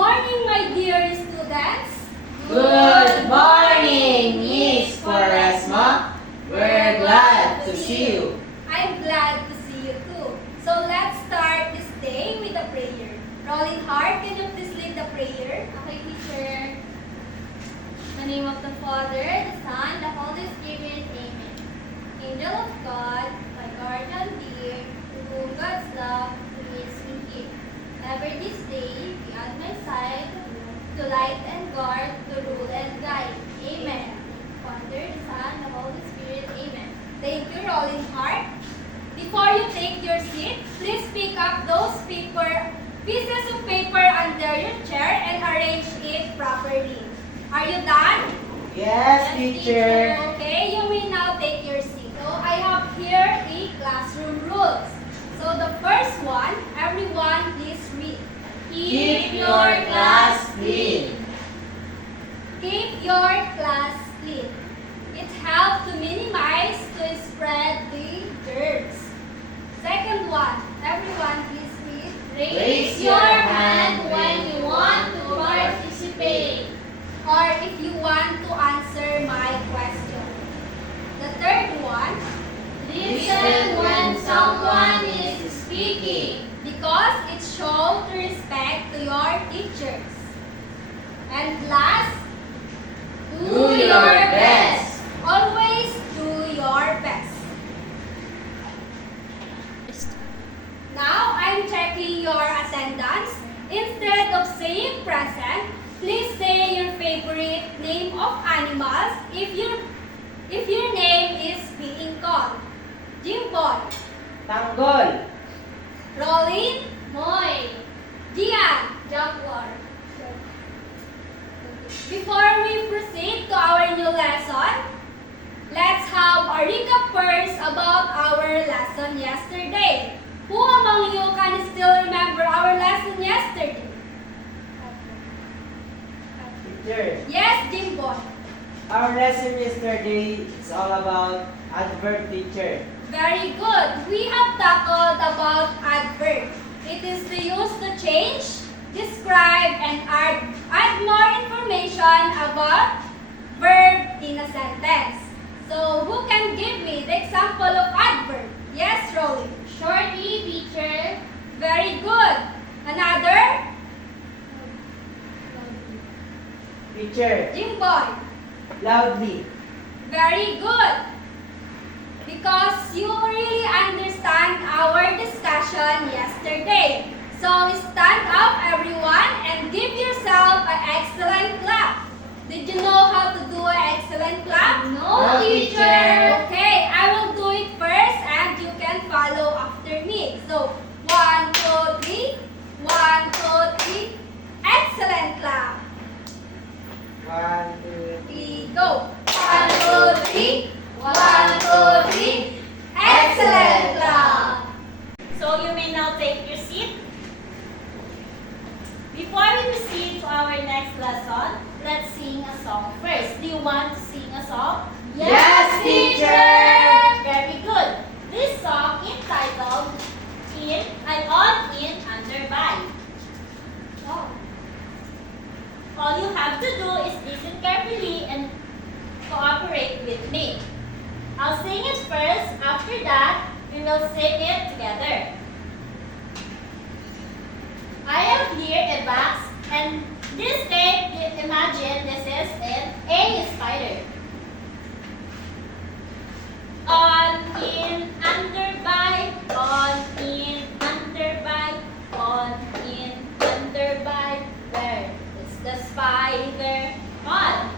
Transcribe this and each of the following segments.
morning, my dear students. Good morning, Miss Quaresma. We're glad to see you. I'm glad to see you too. So let's start this day with a prayer. Rolling Heart, can you please lead the prayer? Okay, teacher. In the name of the Father, the Son, the Holy Spirit, Amen. Angel of God, my guardian dear, to whom God's love leads me here. Ever this day, be at my side, to light and guard, to rule and guide. Amen. Father, the Son, the Holy Spirit, Amen. Thank you, Rolling Heart. Before you take your seat, please pick up those pieces of paper under your chair and arrange it properly. Are you done? Yes, teacher. Okay, you may now take your seat. So I have here a classroom rules. So the first one, everyone please read. Keep your class clean. Keep your class clean. It helps to minimize to spread the germs. Second one, everyone please read. Raise your hand when you want to participate. Or if you want to answer my question. The third one, Listen when someone is speaking. because it shows to respect to your teachers. And last, Do your best. Always do your best. Now I'm checking your attendance. Instead of saying present, please say your favorite name of animals if your name is being called. Jimboy, Tanggol. Rolling, Moy, Gian. Jaguar. Before we proceed to our new lesson, let's have a recap first about our lesson yesterday. Who among you can still remember our lesson yesterday? Teacher, Yes, Jimboy. our lesson yesterday is all about adverb, teacher. Very good. We have tackled about adverb. It is to use to change, describe, and add more information about verb in a sentence. So, who can give me the example of adverb? Yes, Rolly. Shorty, teacher. Very good. Another? Teacher, Jimboy. loudly. Very good. Because you really understand our discussion yesterday. So stand up everyone and give yourself an excellent clap. Did you know how to do an excellent clap? No, teacher. Okay, I will do it first and you can follow after me. So 1, 2, 3. 1, 2, 3. Excellent clap. 1, 2, 3, go. 1, 2, 3. 1, 2, 3. Excellent clap. So you may now take your seat. Before we proceed to our next lesson, let's sing a song first. Do you want to sing a song? Yes, teacher. Very good. This song entitled On In Under By. All you have to do is listen carefully and cooperate with me. I'll sing it first. After that, we will sing it together. I have here a box, and this day, imagine this is an A spider. On, in, under, by. On, in, under, by. On, in, under, by. Where is the spider? On.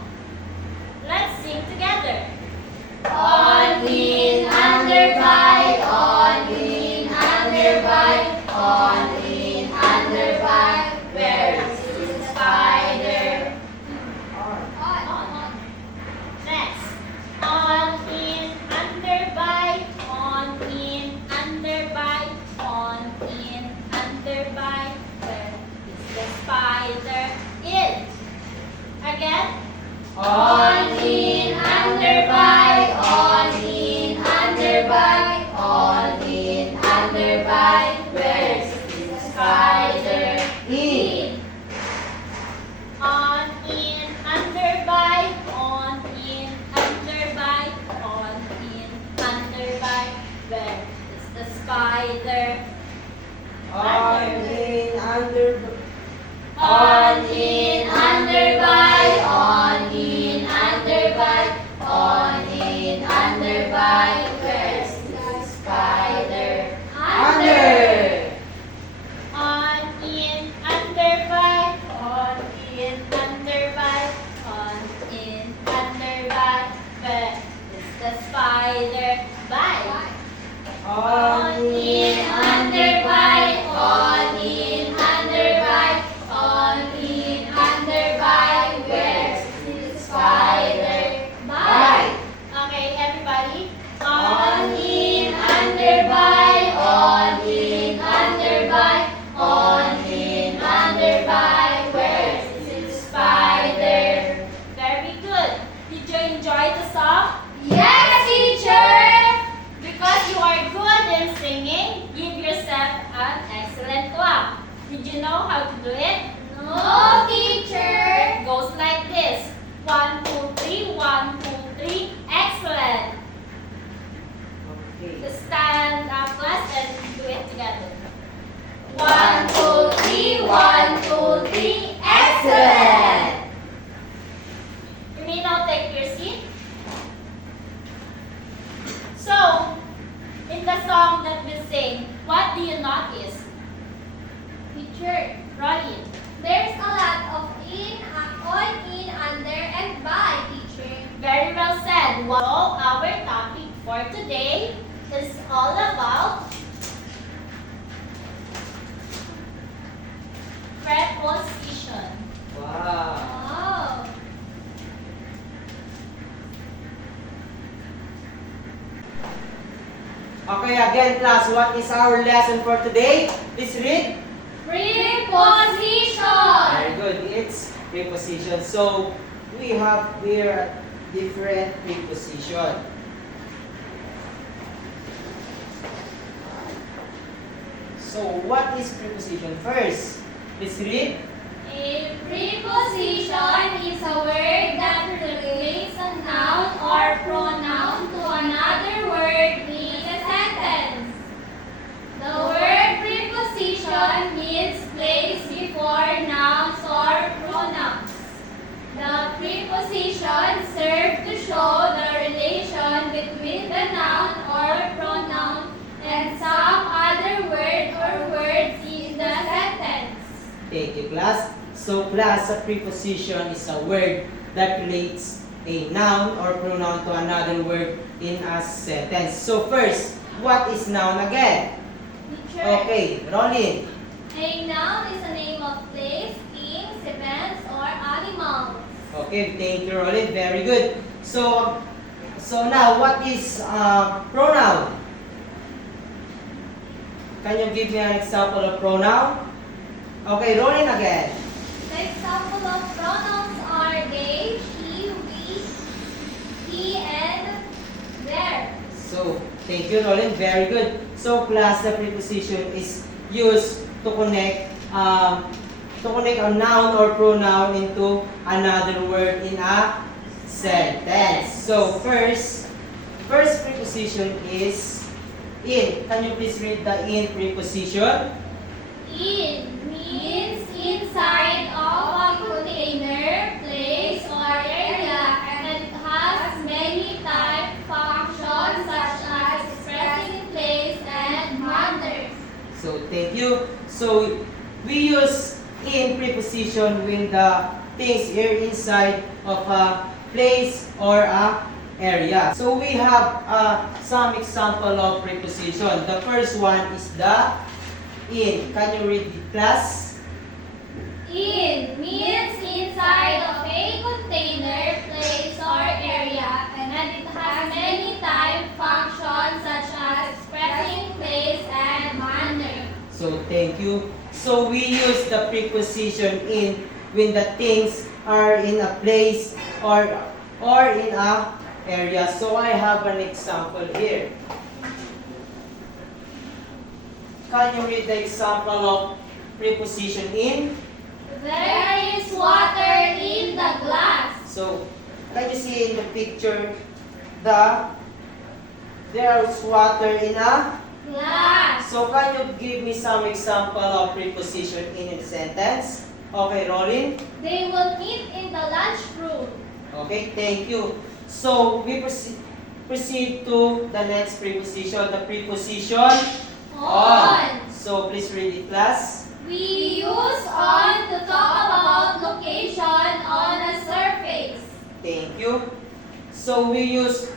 Let's sing together. On, in, under, by. On, in, under, by. On, in, under, by. Where is the spider? On. Next. On, in, under, by. On, in, under, by. On, in, under, by. Where is the spider? In. Again. On, in, under, by. On, in, under, by. On, in, under, by. Where is the spider? In. On, in, under, by. On, in, under, by. On, in, under, by. Where's the spider? Under. On, in, under, by. On, in, under, by. On, in, under, by. Where is the spider? By. On, In, under, by. On, in, under, by. On, in, under, by. Where's the spider? By. Okay, everybody. On, in, under, by. On, in, under, by. On, in, under, by. Where's the spider? Very good. Did you enjoy the song? Yes, teacher! Because you are good in singing, give yourself an excellent clap. Did you know how to do it? No, teacher! It goes like this. 1, 2, 3, 1, 2, 3. Excellent. Okay. Just stand up, class, and do it together. 1, 2, 3, 1, 2, 3. Excellent! You may now take your seat. So, in the song that we sing, what do you notice? Teacher, Ronnie. there's a lot of on, in, under, and by, teacher. Very well said. So, our topic for today is all about preposition. Wow. Oh. Okay, again, class, what is our lesson for today? Please read. Preposition! Very good. It's preposition. So, we have here different preposition. So, what is preposition? First, please read. A preposition is a word that relates a noun or pronoun to another word in a sentence. The word preposition means place before nouns or pronouns. The preposition serves to show the relation between the noun or pronoun and some other word or words in the sentence. Thank you, class. So, class, a preposition is a word that relates a noun or pronoun to another word in a sentence. So, first, what is noun again? Teacher, Okay, Rolly. a noun is a name of place, things, events, or animals. Okay, thank you, Rolly. Very good. So now, what is pronoun? Can you give me an example of pronoun? Okay, Rolly again. The example of pronouns are they, she, we, he, and their. So, thank you, Rolly. Very good. So, class, the preposition is used to connect a noun or pronoun into another word in a sentence. So, first preposition is in. Can you please read the in preposition? In means inside of a container, place, or area, and it has many type functions such as expressing place and manners. So, thank you. So, we use in preposition when the things are inside of a place or a area. So, we have some example of preposition. The first one is the in. Can you read it, class? In means inside of a container, place, or area, and that it has many type functions such as expressing place and manner. So, thank you. So, we use the preposition in when the things are in a place or in a area. So, I have an example here. Can you read the example of preposition in? There is water in the glass. So, can you see in the picture there's water in a? Glass. So, can you give me some example of preposition in a sentence? Okay, Rolling. They will meet in the lunchroom. Okay, thank you. So, we proceed to the next preposition. The preposition on. So, please read it, class. We use on to talk about location on a surface. Thank you. So, we use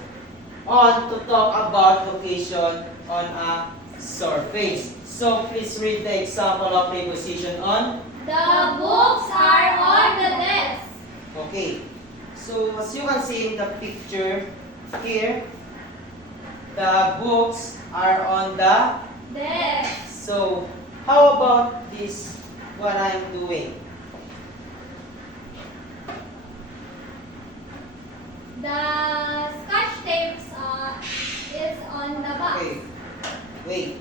on to talk about location on a surface. So, please read the example of preposition on. The books are on the desk. Okay. So, as you can see in the picture here, the books are on the. Desk. So, how about this, what I'm doing? The scotch tape is on the box. Okay. Wait.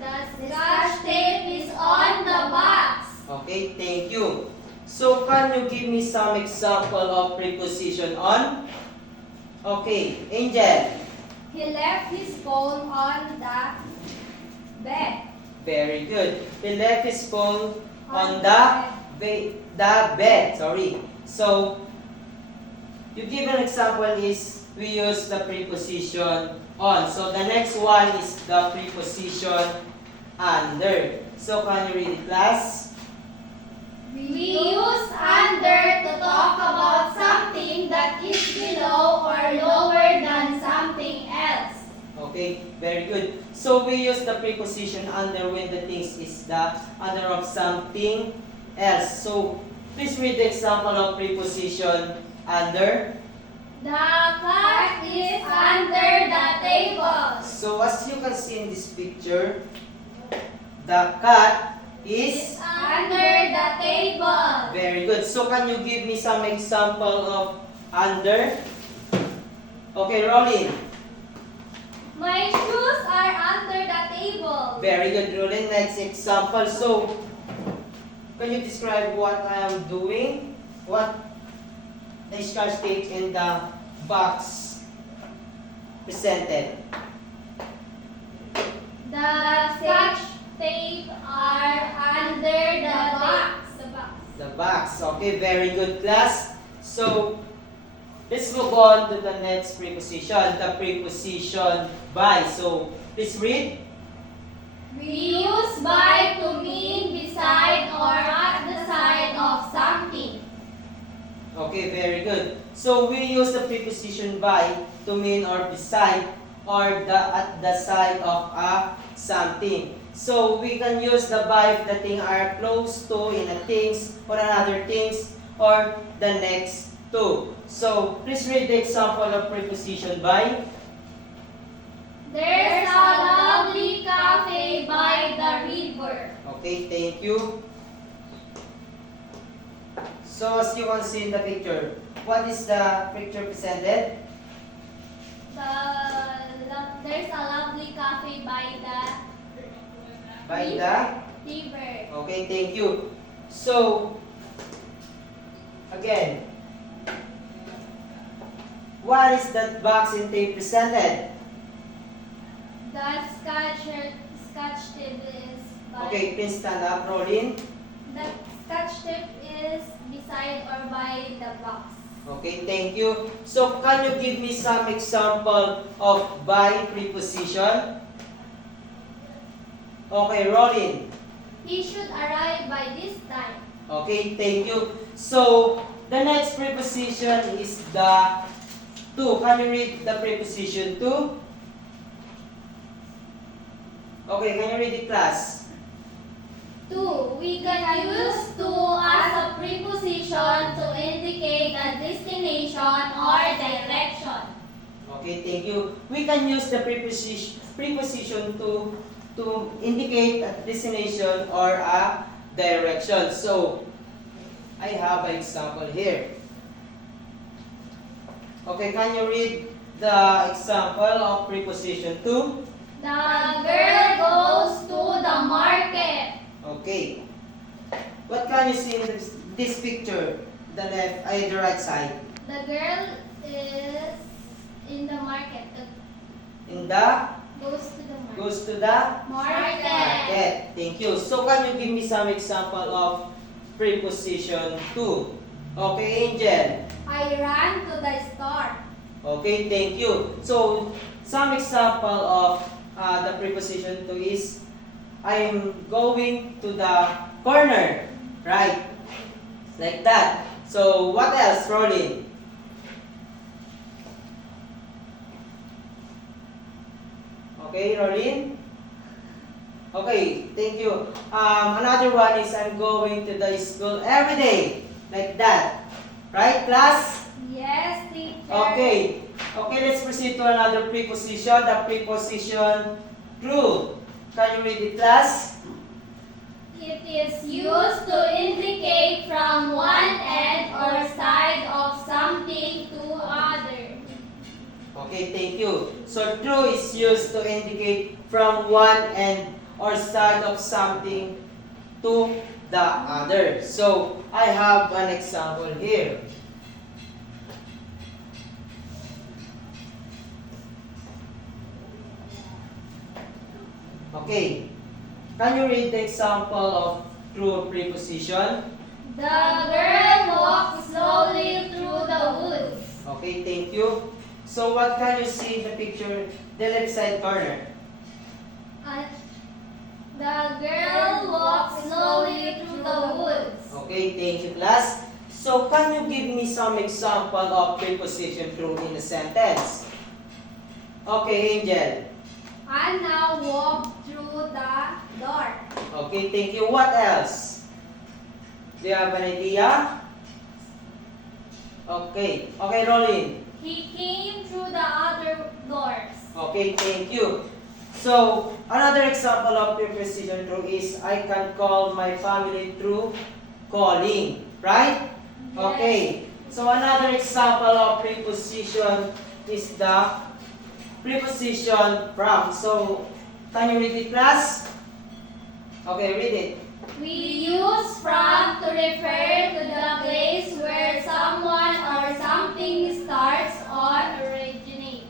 The scotch tape is on the box. Okay, thank you. So, can you give me some example of preposition on? Okay, Angel. He left his phone on the bed. Very good. He left his phone on the bed. Sorry. So, you give an example is we use the preposition on. So, the next one is the preposition under. So, can you read it, class? We use under to talk about something that is below or lower than something else. Okay, very good. So, we use the preposition under when the things is the under of something else. So, please read the example of preposition under. The cat is under the table. So, as you can see in this picture, the cat is Under the table. very good. So, can you give me some example of under? Okay, Rolling. My shoes are under the table. Very good, Rolling. Next example. So, can you describe what I am doing? What the scotch tape in the box presented? The scotch tape are under the box. The box. Okay, very good, class. So, let's move on to the next preposition, the preposition by. So, please read. We use by to mean beside or at the side of something. Okay, very good. So, we use the preposition by to mean or beside or at the side of a something. So, we can use the by if the thing are close to, in a things, or another things, or the next to. So, please read the example of preposition by. There's a lovely cafe by the river. Okay, thank you. So, as you can see in the picture, what is the picture presented? There's a lovely cafe by the By the. river. Okay, thank you. So, again, what is that box and tape presented? The scotch tape is by Okay, please stand up, Rolling. the scotch tape is beside or by the box. Okay, thank you. So, can you give me some example of by preposition? Okay, Rolling. He should arrive by this time. Okay, thank you. So, the next preposition is the to. Can you read the preposition to? Okay, can you read it, class? To, we can use to as a preposition to indicate a destination or direction. Okay, thank you. We can use the preposition to indicate a destination or a direction. So, I have an example here. Okay, can you read the example of preposition to? The girl goes to the market. Okay. What can you see in this picture? The right side. The girl is in the market. In the Goes to the market. Goes to the Market. market. Thank you. So can you give me some example of preposition to? Okay, Angel. I ran to the store. Okay, thank you. So some example of the preposition to is I'm going to the corner. Right? Like that. So what else, Rolly? Okay, Rolin? Okay, thank you. Another one is I'm going to the school every day. Like that. Right, class? Yes, teacher. Okay. Okay, let's proceed to another preposition. The preposition true. Can you read it, class? It is used to indicate from one end or side of something to other. Okay, thank you. So true is used to indicate from one end or side of something to the other. So I have an example here. Okay. Can you read the example of true preposition? The girl walked slowly through the woods. Okay, thank you. So what can you see in the picture, the left side corner? The girl walked slowly through the woods. Okay, thank you, class. So can you give me some example of preposition true in a sentence? Okay, Angel. Anna walked through the door. Okay, thank you. What else? Do you have an idea? Okay. Okay, Rolin. He came through the other doors. Okay, thank you. So, another example of preposition true is I can call my family through calling. Right? Okay. So, another example of preposition is the preposition from. So, can you read it, class? Okay, read it. We use from to refer to the place where someone or something starts or originates.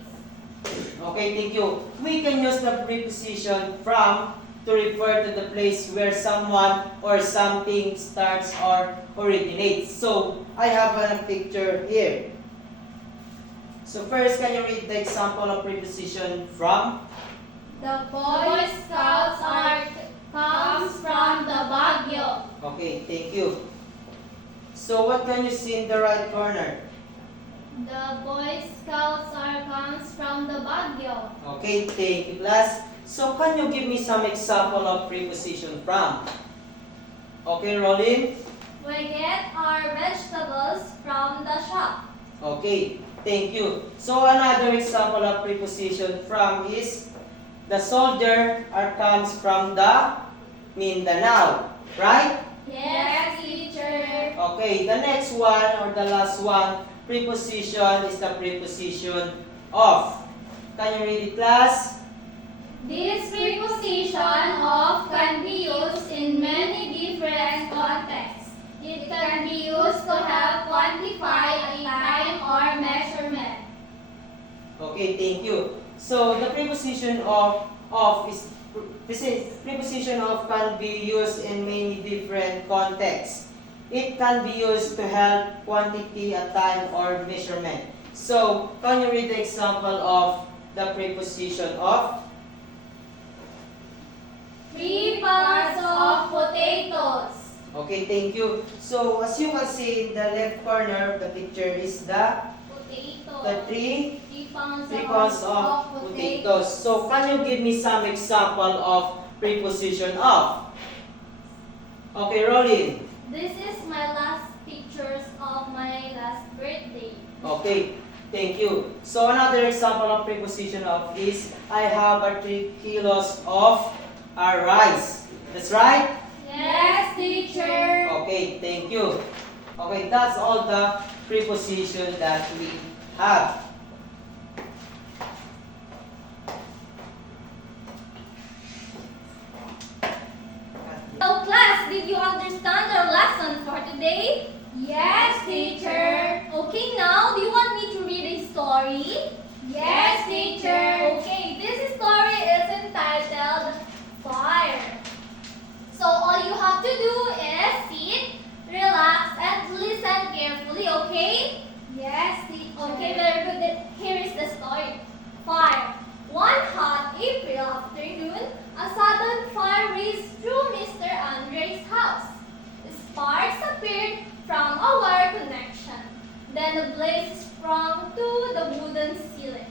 Okay, thank you. We can use the preposition from to refer to the place where someone or something starts or originates. So, I have a picture here. So, first, can you read the example of preposition from? The Boy Scouts comes from the Baguio. Okay, thank you. So, what can you see in the right corner? The Boy Scouts comes from the Baguio. Okay, thank you, class. So, can you give me some example of preposition from? Okay, Rolin? We get our vegetables from the shop. Okay, thank you. So, another example of preposition from is the soldier comes from the Mindanao. Right? Yes, teacher. Okay, the next one or the last one, preposition is the preposition of. Can you read it, class? This preposition of can be used in many different contexts. It can be used to help quantify a time or measurement. Okay, thank you. So the preposition of is preposition of can be used in many different contexts. It can be used to help quantity, a time, or measurement. So, can you read the example of the preposition of? 3 parts of potatoes. Okay, thank you. So, as you can see in the left corner of the picture is the three 3 pounds, 3 pounds of potatoes. So, can you give me some example of preposition of? Okay, Rolly. This is my last pictures of my last birthday. Okay, thank you. So, another example of preposition of is I have 3 kilos of rice. That's right? Yes, teacher. Okay, thank you. Okay, that's all the preposition that we have. So class, did you understand our lesson for today? Yes, teacher. Okay, now do you want me to read a story? Yes, teacher. Okay, this story Then a blaze sprang to the wooden ceiling.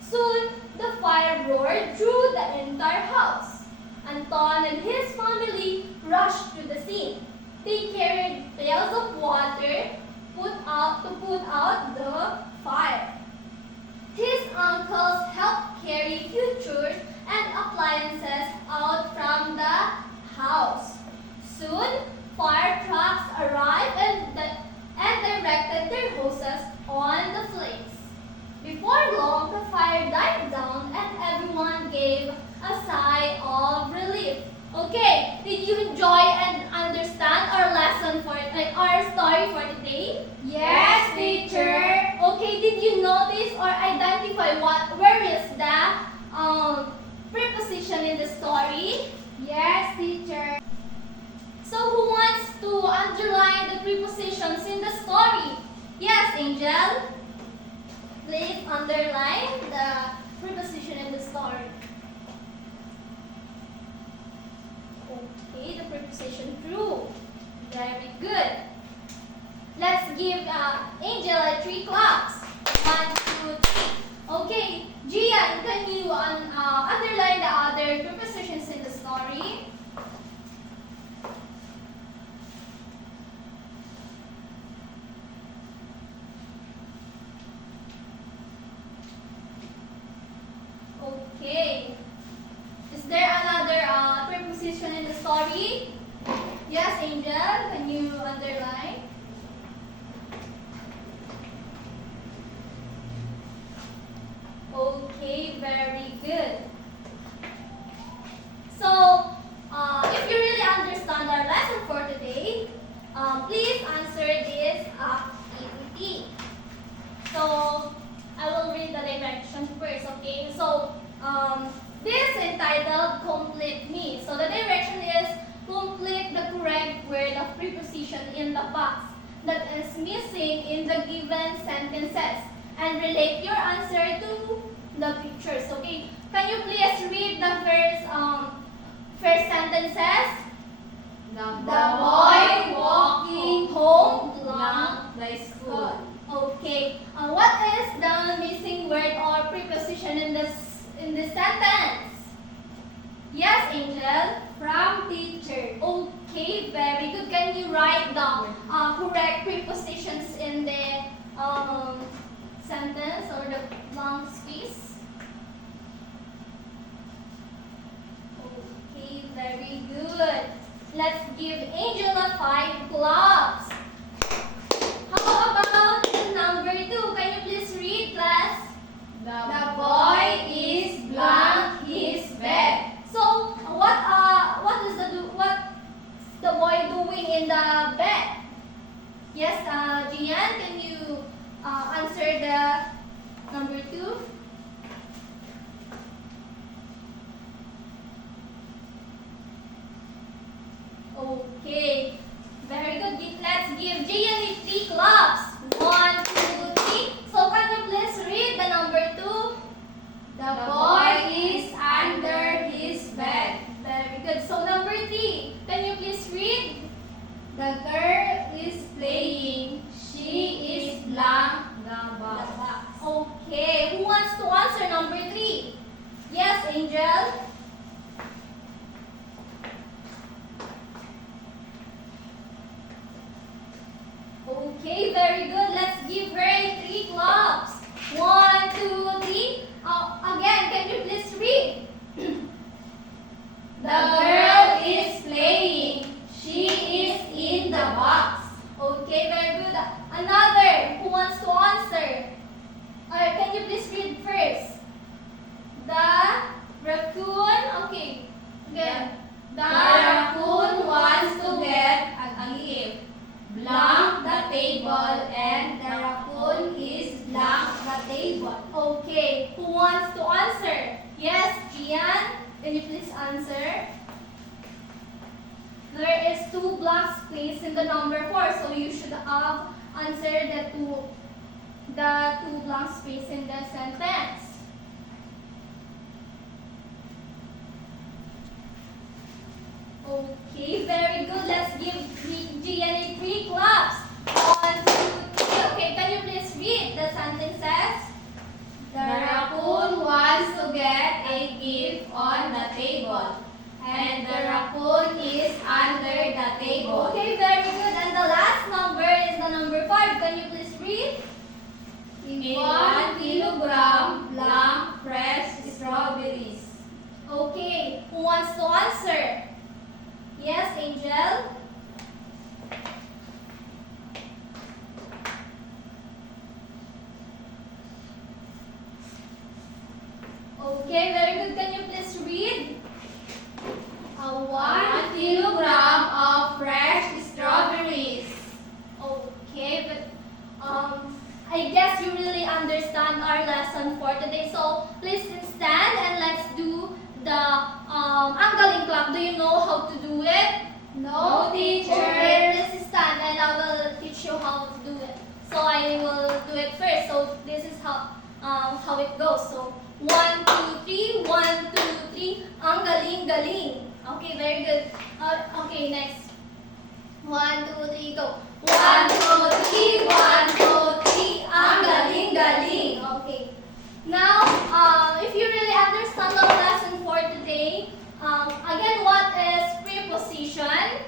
Soon, the fire roared through the entire house. Anton and his family rushed to the scene. They carried pails of water to put out the fire. His uncles helped carry futures and appliances out from the house. Soon, fire trucks arrived and directed their hoses on the flames. Before long, the fire died down and everyone gave a sigh of relief. Okay, did you enjoy and understand our lesson for our story for today? Yes, teacher. Okay, did you notice or identify where is the preposition in the story? Yes, teacher. So who wants to underline the prepositions in the story? Yes, Angel. Please underline the preposition in the story. Okay, the preposition true. Very good. Let's give Angel 3 claps. 1, 2, 3. Okay, Gian, can you underline the other prepositions in the story? Okay. Is there another preposition in the story? Yes, Angel, can you underline? Okay, very good. So, if you really understand our lesson for today, please answer this activity. So, I will read the direction first, okay? So, this is entitled Complete Me. So, the direction is complete the correct word of preposition in the box that is missing in the given sentences and relate your answer to the pictures, okay? Can you please read the first sentences? The boy walking home blank the school. Okay. What is the missing word or preposition in this sentence? Yes, Angel. From teacher. Okay, very good. Can you write the correct prepositions in the sentence or the blank space? Okay, very good. Let's give Angel a 5 claps. How about number 2? Can you please read, class? The boy is blank his bed. So, what's the boy doing in the bed? Yes, Gian, can you answer the number 2? Okay, very good. Let's give Gian 3 claps. 1, 2, 3. So, can you please read the number 2? The boy is under his bed. Very good. So, number 3. Can you please read? The girl is playing. She is blank the box. Okay. Who wants to answer number 3? Yes, Angel. Okay, very good. Let's give her 3 claps. 1, 2, 3. Again, can you please read? The girl is playing. She is in the box. Okay, very good. Another. Who wants to answer? Can you please read first? The raccoon. Okay. Again. The raccoon wants to get a gift. Blank the table and the raccoon is blank the table. Okay. Who wants to answer? Yes, Gian. Can you please answer? There is 2 blank space in the number 4, so you should have answered the two blank space in the sentence. Okay, very good. Let's give Gian 3 claps. 1, 2, 3. Okay, can you please read? In In 1 kilogram, blank fresh strawberries. Okay, who wants to answer? Yes, Angel? Okay, very good. Can you please read? 1 kilogram of fresh strawberries. Okay, but I guess you really understand our lesson for today. So please stand and let's do the angling clap. Do you know how to do it? No, teacher. Okay, please stand and I will teach you how to do it. So I will do it first. So this is how it goes. So 1, 2, 3, 1, 2, 3, ang galing. Okay, very good. Okay, next. 1, 2, 3, go. 1, 2, 3, 1, 2, 3, ang galing. Okay. Now, if you really understand our lesson for today, again, what is preposition?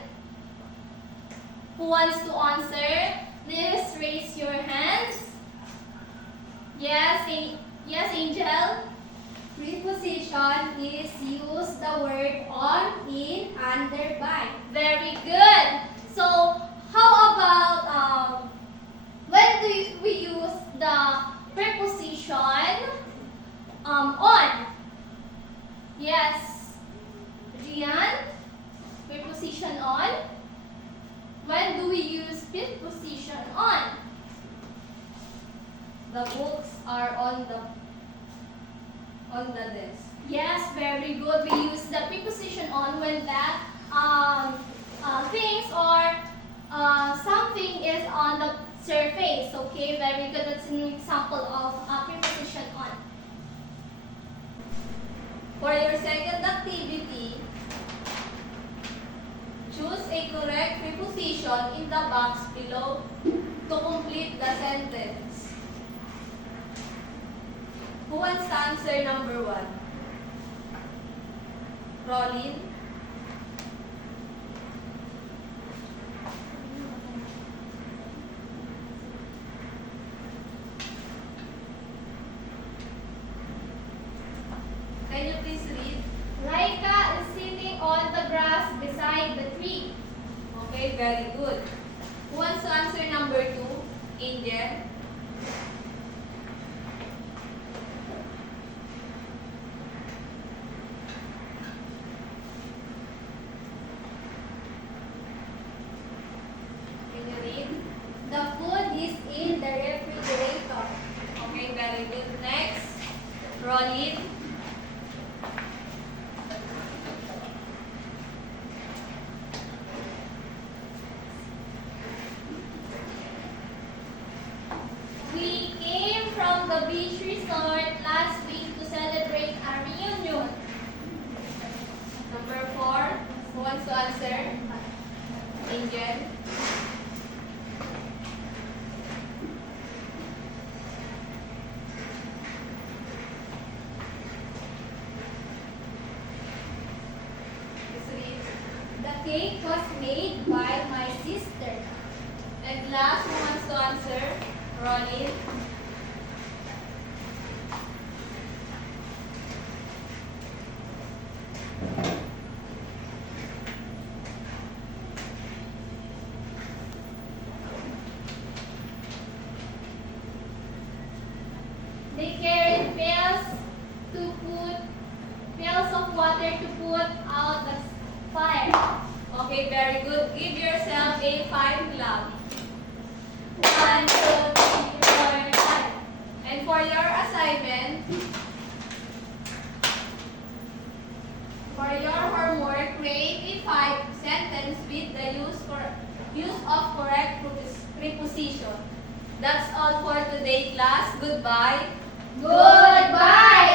Who wants to answer? Please raise your hands. Yes, yes, Angel. Preposition is use the word on, in, under, by. Very good. So, how about when do we use the preposition on? Yes. Rian? Preposition on? When do we use preposition on? The books are on the desk. Yes, very good. We use the preposition on when that things or something is on the surface. Okay, very good. That's an example of preposition on. For your second activity, choose a correct preposition in the box below to complete the sentence. Who wants to answer number 1? Rolin? Can you please read? Laika is sitting on the grass beside the tree. Okay, very good. Who wants to answer number 2? Angel? Can you read? The food is in the refrigerator. Okay, very good. Next, Rolin. We came from the beach resort last week to celebrate our reunion. Number 4, who wants to answer? Angel. Please read. The cake was made by my sister. And last, who wants to answer? Rolin. They carried pails of water to put out the fire. Okay, very good. Give yourself a 5 clap. 1, 2, 3, 4, 5. And for your assignment, for your homework, create a 5-sentence with the use of correct preposition. That's all for today, class. Goodbye. Goodbye,